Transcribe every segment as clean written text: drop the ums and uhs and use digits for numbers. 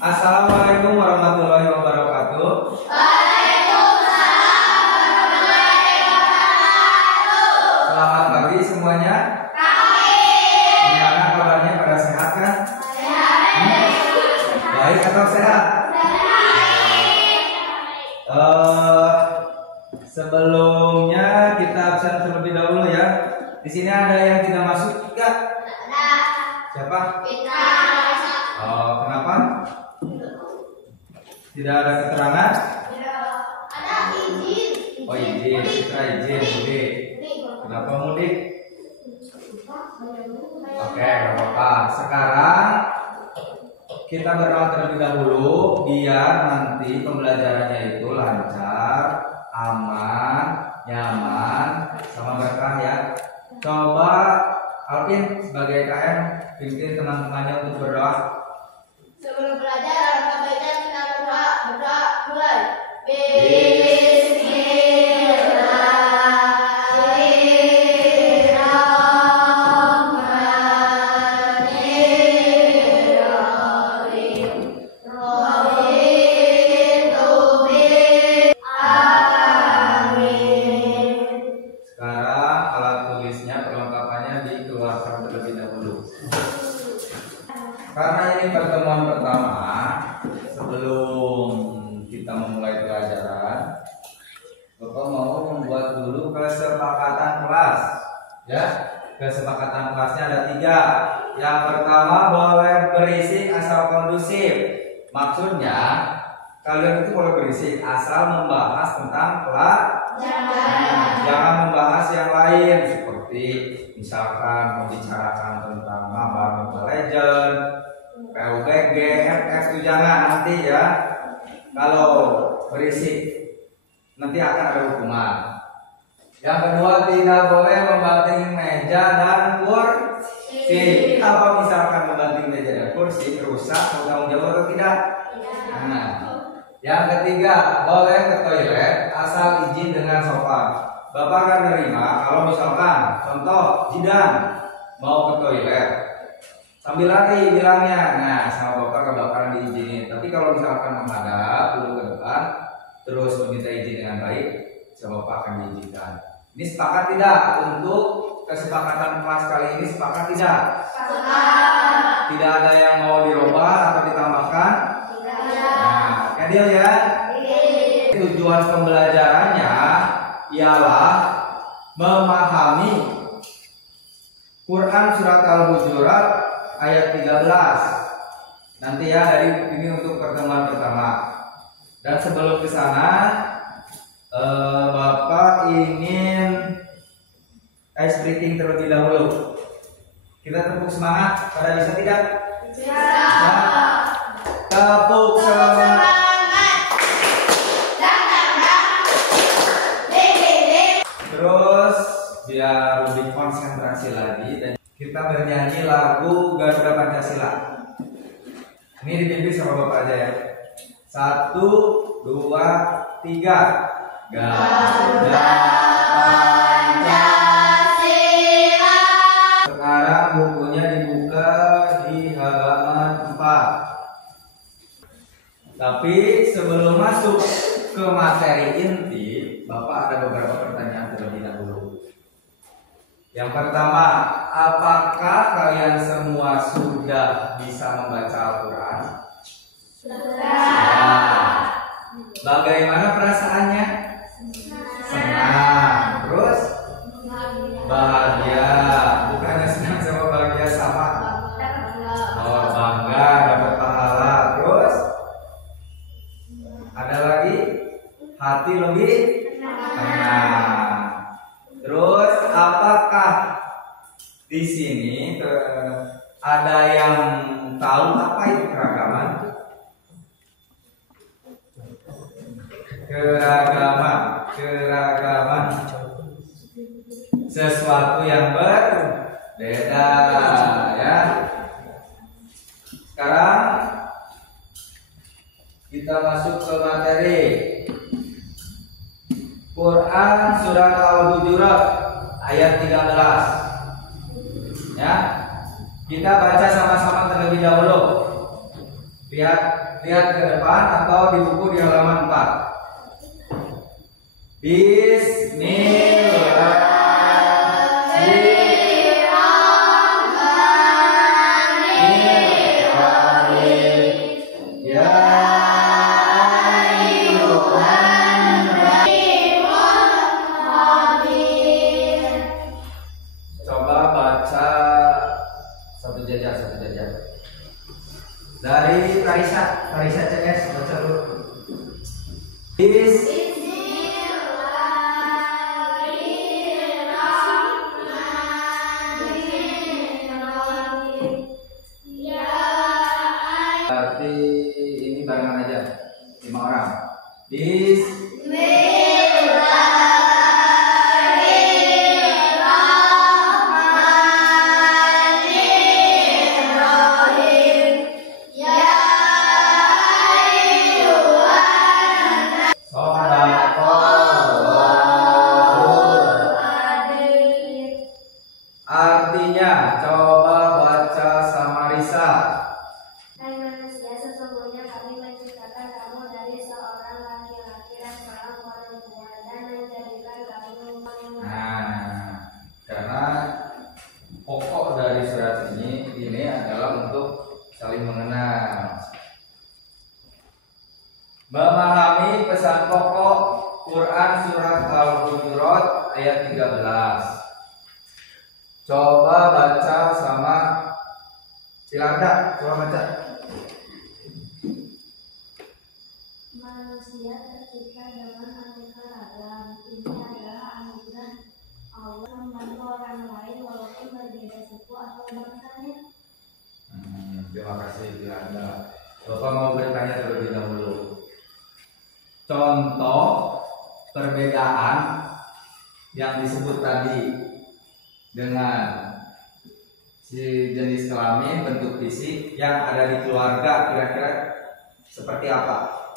Assalamualaikum warahmatullahi wabarakatuh. Waalaikumsalam warahmatullahi wabarakatuh. Selamat pagi semuanya. Gimana kabarnya, pada sehat kan? Baik atau sehat? Sebelumnya kita absen terlebih dahulu ya. Di sini ada yang tidak masuk enggak? Siapa? Oh, kenapa? Tidak ada keterangan? Ada izin. Oh, izin, Citra izin mudik. Kenapa mudik? Oke, gak apa-apa. Sekarang kita berdoa terlebih dahulu biar nanti pembelajarannya itu lancar, aman, nyaman, sama berkah ya. Coba Alvin sebagai KM pimpin teman-temannya untuk berdoa. Sebelum belajar, alangkah baiknya kita berdoa mulai. Sekarang alat tulisnya perlengkapannya dikeluarkan terlebih dahulu. Karena ini pertemuan pertama, sebelum kita memulai pelajaran, Bapak mau membuat dulu kesepakatan kelas. Ya, kesepakatan kelasnya ada 3. Yang pertama, boleh berisik asal kondusif. Maksudnya, kalian itu boleh berisik asal membahas tentang jangan membahas yang lain, seperti misalkan membicarakan tentang Mobile Legend, PUBG, FF itu jangan nanti ya. Kalau berisik nanti akan ada hukuman. Yang kedua, tidak boleh membanting meja dan kursi. Apa misalkan membanting meja dan kursi rusak, mau tanggung jawab atau tidak? Nah, yang ketiga, boleh ke toilet asal izin dengan sopan. Bapak akan nerima kalau misalkan contoh Jidan mau ke toilet sambil lari bilangnya, nah sama bapak gak bakalan diizinin. Tapi kalau misalkan menghadap dulu ke depan terus meminta izin dengan baik, sama bapak akan diizinkan. Ini sepakat tidak untuk kesepakatan kelas kali ini? Sepakat tidak? Tidak ada yang mau dirubah atau ditambahkan? Nah, adil ya. Tujuan pembelajarannya ialah memahami Quran surat Al-Hujurat ayat 13. Nanti ya, dari ini untuk pertemuan pertama. Dan sebelum ke sana, Bapak ingin ice breaking terlebih dahulu. Kita tepuk semangat, pada bisa tidak? Tepuk semangat. Terus biar lebih konsentrasi lagi dan kita bernyanyi lagu Garuda Pancasila. Ini dipimpin sama bapak aja ya. 1, 2, 3. Garuda Pancasila. Sekarang bukunya dibuka di halaman 4. Tapi sebelum masuk ke materi inti, Bapak ada beberapa pertanyaan terlebih dahulu. Yang pertama, apakah kalian semua sudah bisa membaca Al-Quran? Sudah. Bagaimana perasaannya? Senang. Terus? Bahagia. Bukannya senang sama bahagia sama? Oh, bangga, dapat pahala. Terus? Ada lagi? Hati lebih tenang. Terus apakah di sini ada yang tahu apa itu keragaman? Keragaman. Sesuatu yang berbeda ya. Sekarang kita masuk ke materi. Quran surat Al-Hujurat ayat 13. Ya. Kita baca sama-sama terlebih dahulu. Lihat lihat ke depan atau di buku di halaman 4. Bismillahirrahmanirrahim. Ya coba baca satu jajak dari Karisa CS baca dulu. Berarti ini barengan aja 5 orang. Artinya coba baca sama Risa. Hai manusia, sesungguhnya kami menciptakan kamu dari seorang laki-laki dan seorang perempuan dan menjadikan kamu Nah, karena pokok dari surat ini adalah untuk saling mengenal. Memahami pesan pokok Quran surat Al-Hujurat ayat 13. Coba baca sama Silanda, coba baca. manusia tercipta dengan aneka ragam. Ini adalah anugerah Allah membantu orang lain walaupun berbeda suku atau bangsanya. Terima kasih Silanda. Bapak mau bertanya terlebih dahulu. Contoh perbedaan yang disebut tadi dengan si jenis kelamin, bentuk fisik yang ada di keluarga kira-kira seperti apa?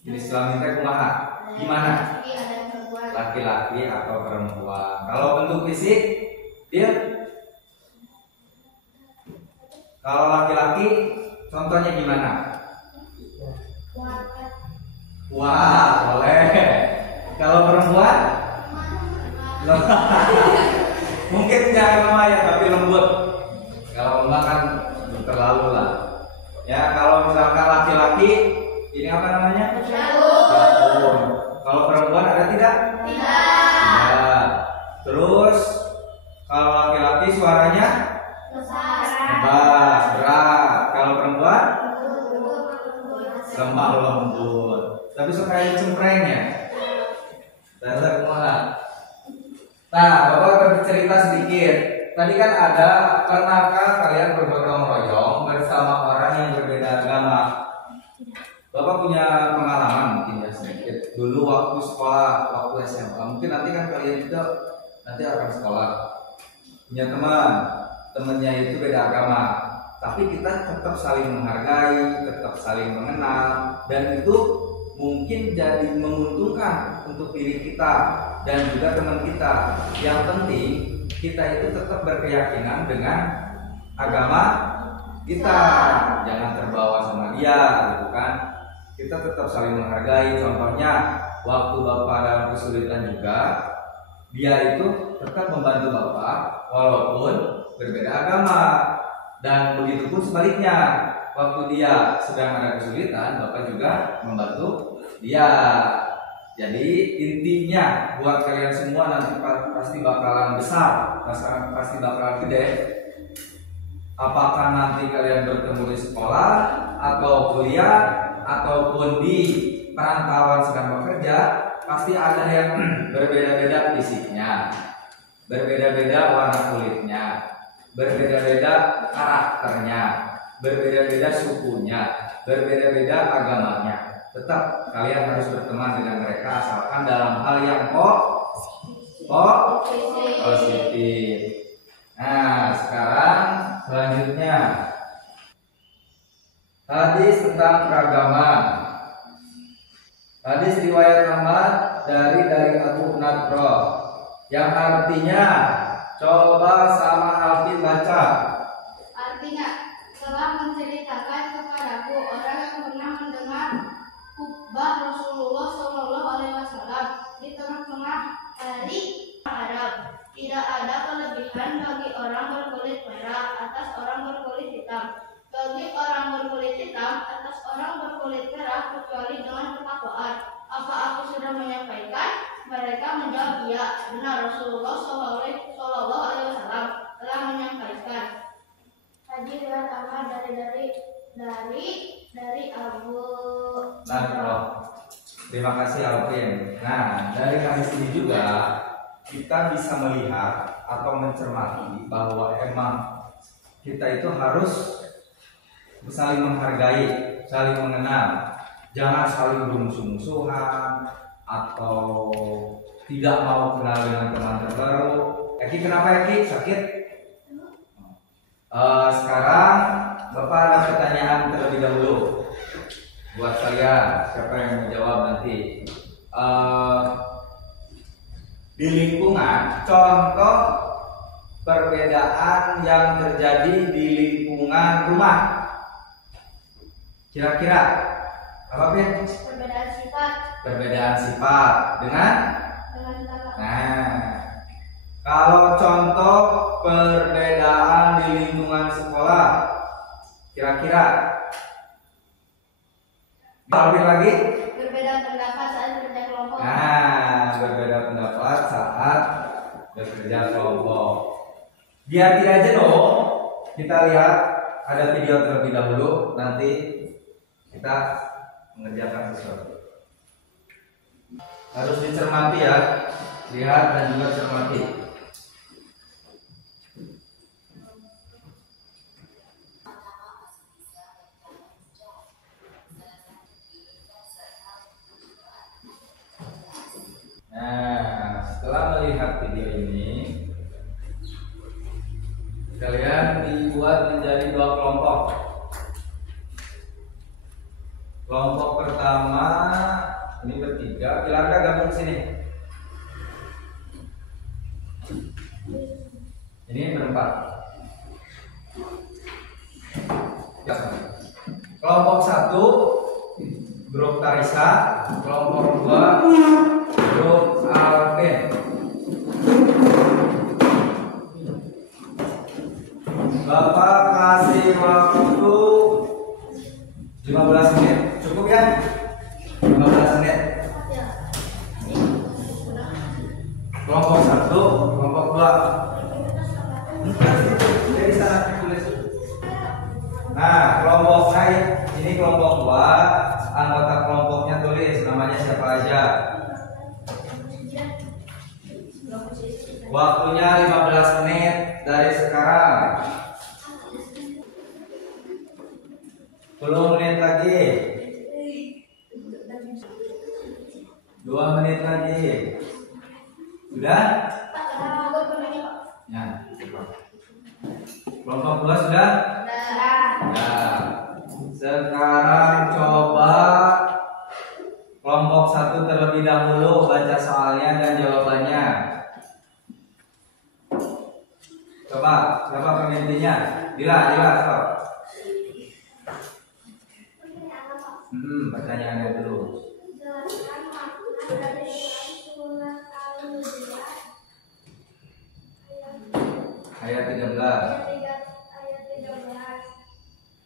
Jenis kelamin teh kumaha? Gimana? Laki-laki atau perempuan. Kalau bentuk fisik dia kalau laki-laki contohnya gimana? Wah, boleh. Kalau perempuan? Mungkin jangan lemah ya, tapi lembut. Kalau lemah kan terlalu lah. Ya, kalau misalkan laki-laki, ini apa namanya? Jabun. Kalau perempuan ada tidak? Tidak. Terus kalau laki-laki suaranya bebas, berat. Kalau perempuan lemah lembut. Tapi suka ada cemprengnya. Dasar kemana? Nah, Bapak bercerita sedikit. Tadi kan ada, pernahkah kalian bergotong royong bersama orang yang berbeda agama? Bapak punya pengalaman mungkin ya sedikit. Dulu waktu sekolah, waktu SMA, mungkin nanti kan kalian juga nanti akan sekolah. Punya temannya itu beda agama. Tapi kita tetap saling menghargai, tetap saling mengenal, dan itu mungkin jadi menguntungkan untuk diri kita dan juga teman kita. Yang penting kita itu tetap berkeyakinan dengan agama kita, jangan terbawa sama dia, gitu kan? Kita tetap saling menghargai. Contohnya waktu Bapak dalam kesulitan juga, dia itu tetap membantu Bapak walaupun berbeda agama. Dan begitu pun sebaliknya, waktu dia sedang ada kesulitan, Bapak juga membantu dia. Jadi intinya buat kalian semua nanti pasti bakalan besar, pasti bakalan gede. Apakah nanti kalian bertemu di sekolah atau kuliah ataupun di perantauan sedang bekerja, pasti ada yang berbeda-beda fisiknya, berbeda-beda warna kulitnya, berbeda-beda karakternya, berbeda-beda sukunya, berbeda-beda agamanya. Tetap kalian harus berteman dengan mereka asalkan dalam hal yang positif. Nah, sekarang selanjutnya hadis tentang keragaman. Hadis riwayat Ahmad dari Abu Nadroh yang artinya, coba sama Alvin baca. Artinya, telah menceritakan kepadaku menjawab, iya, benar. Rasulullah Shallallahu Alaihi Wasallam telah menyampaikan. Haji pertama dari Abu. Nah, terima kasih Alvin. Nah, dari hadis ini juga kita bisa melihat atau mencermati bahwa emang kita itu harus saling menghargai, saling mengenal, jangan saling bermusuh-musuhan atau tidak mau kenal dengan teman terbaru. Eki, kenapa Eki? Sakit? Sekarang Bapak ada pertanyaan terlebih dahulu buat saya. Siapa yang mau jawab nanti? Di lingkungan, contoh perbedaan yang terjadi di lingkungan rumah. Kira-kira apa Pin? Perbedaan sifat. Perbedaan sifat dengan Tetangga. nah, kalau contoh perbedaan di lingkungan sekolah, kira-kira Alvin lagi? Berbeda pendapat saat bekerja kelompok. Nah, berbeda pendapat saat bekerja kelompok. Biar tidak jenuh, kita lihat ada video terlebih dahulu, nanti kita mengerjakan sesuatu. Harus dicermati ya, lihat dan juga cermati. Nah, setelah melihat video ini, kalian dibuat menjadi dua kelompok. Kelompok pertama ini bertiga, Kilanda gabung sini. Ini berempat. Kelompok satu grup Tarisa, kelompok dua grup Alvin. Bapak kasih waktu 15 menit. Cukup ya? 15 menit. Kelompok satu, kelompok dua. Dari sana tulis. Nah, kelompok ini kelompok dua. Anggota kelompoknya tulis namanya siapa aja. Waktunya 15 menit dari sekarang. 10 menit lagi. 2 menit lagi. Sudah? Ya. Kelompok 2 sudah? Ya. Sekarang coba kelompok 1 terlebih dahulu baca soalnya dan jawabannya. Coba, siapa penggantinya? Dila, stop. Pertanyaannya dulu. Ayat 13.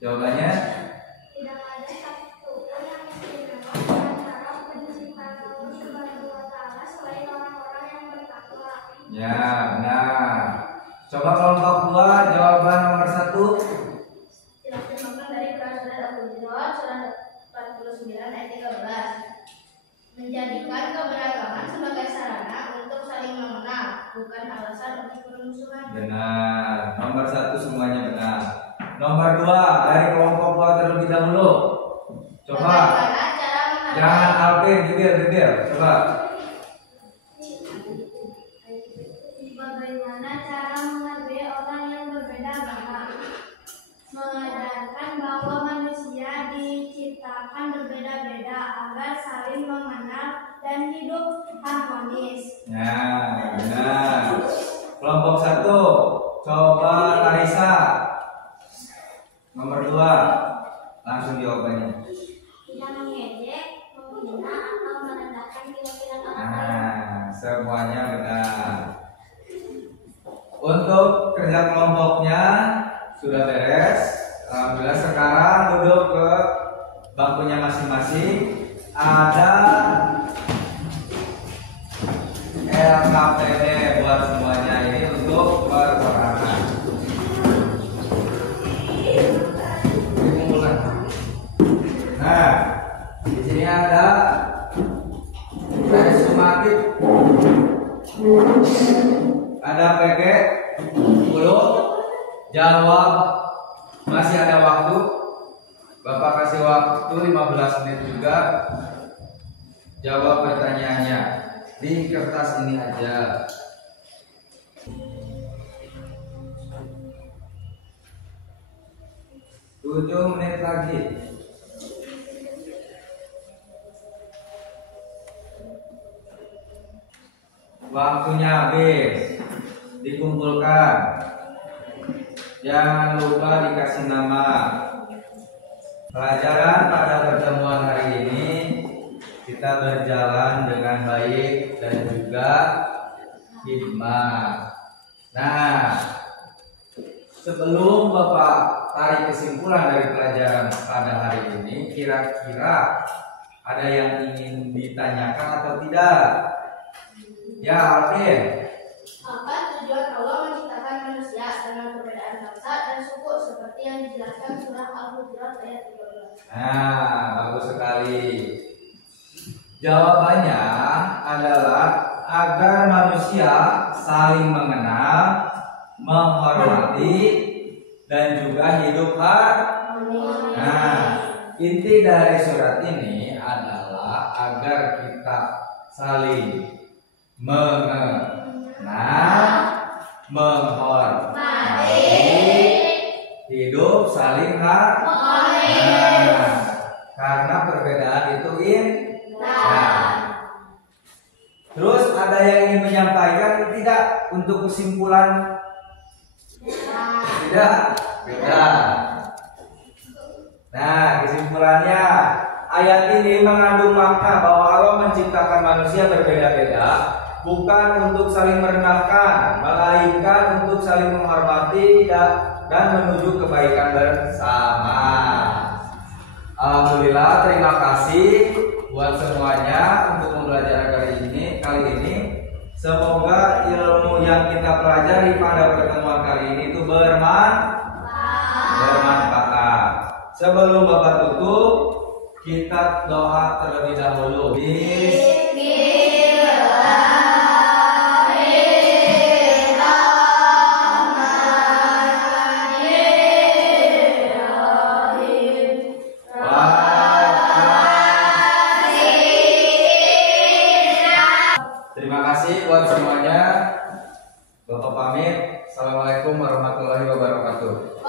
Jawabannya? Tidak ada satupun yang istimewa di antara penciptaan Allah Subhanahu wa Ta'ala selain orang-orang yang bertakwa. Ya, benar. Coba kelompok 2 jawaban nomor 1. Dilakukan dari Quran surat Al-Hujurat surat 49 ayat 13. Menjadikan keberagaman sebagai sarana untuk saling mengenal, bukan alasan untuk permusuhan. Benar. Nomor 1 semuanya benar. Nomor 2 dari kelompok 2 terlebih dahulu. Coba. Bagaimana cara menghargai? Jangan Alvin, bibir. Coba. Bagaimana cara menghargai orang yang berbeda agama? Mengajarkan bahwa manusia diciptakan berbeda-beda agar saling mengenal dan hidup harmonis. Ya, benar. Kelompok 1. Coba Tarisa. Nomor 2. Langsung jawabannya. Tidak mengejek, menghina atau merendahkan keyakinan orang lain. Nah, semuanya benar. Untuk kerja kelompoknya sudah beres. Alhamdulillah, sekarang duduk ke bangkunya masing-masing. Ada LKPD buat semuanya ini untuk perorangan. Nah, di sini ada garis sumatif, ada PG 10. Jawab, masih ada waktu. Bapak kasih waktu 15 menit juga. Jawab pertanyaannya di kertas ini aja. 7 menit lagi. Waktunya habis. Dikumpulkan. Jangan lupa dikasih nama. Pelajaran pada pertemuan hari ini kita berjalan dengan baik dan juga hikmah. Nah, sebelum Bapak tarik kesimpulan dari pelajaran pada hari ini, kira-kira ada yang ingin ditanyakan atau tidak? Ya, Alvin. Apa tujuan Allah menciptakan manusia dengan perbedaan bangsa dan suku seperti yang dijelaskan surah Al-Hujurat ayat 13? Nah, bagus sekali. Jawabannya adalah agar manusia saling mengenal, menghormati, dan juga hidup harmoni. Nah, inti dari surat ini adalah agar kita saling mengenal, menghormati, hidup saling harmoni. Nah, karena perbedaan itu terus ada yang ingin menyampaikan tidak untuk kesimpulan? Tidak. Beda. Nah, kesimpulannya ayat ini mengandung makna bahwa Allah menciptakan manusia berbeda-beda bukan untuk saling merendahkan, melainkan untuk saling menghormati dan menuju kebaikan bersama. Alhamdulillah, terima kasih buat semuanya untuk pembelajaran kali ini. Semoga ilmu yang kita pelajari pada pertemuan kali ini itu bermanfaat. Sebelum Bapak tutup, kita doa terlebih dahulu. Terima kasih buat semuanya. Bapak pamit. Assalamualaikum warahmatullahi wabarakatuh.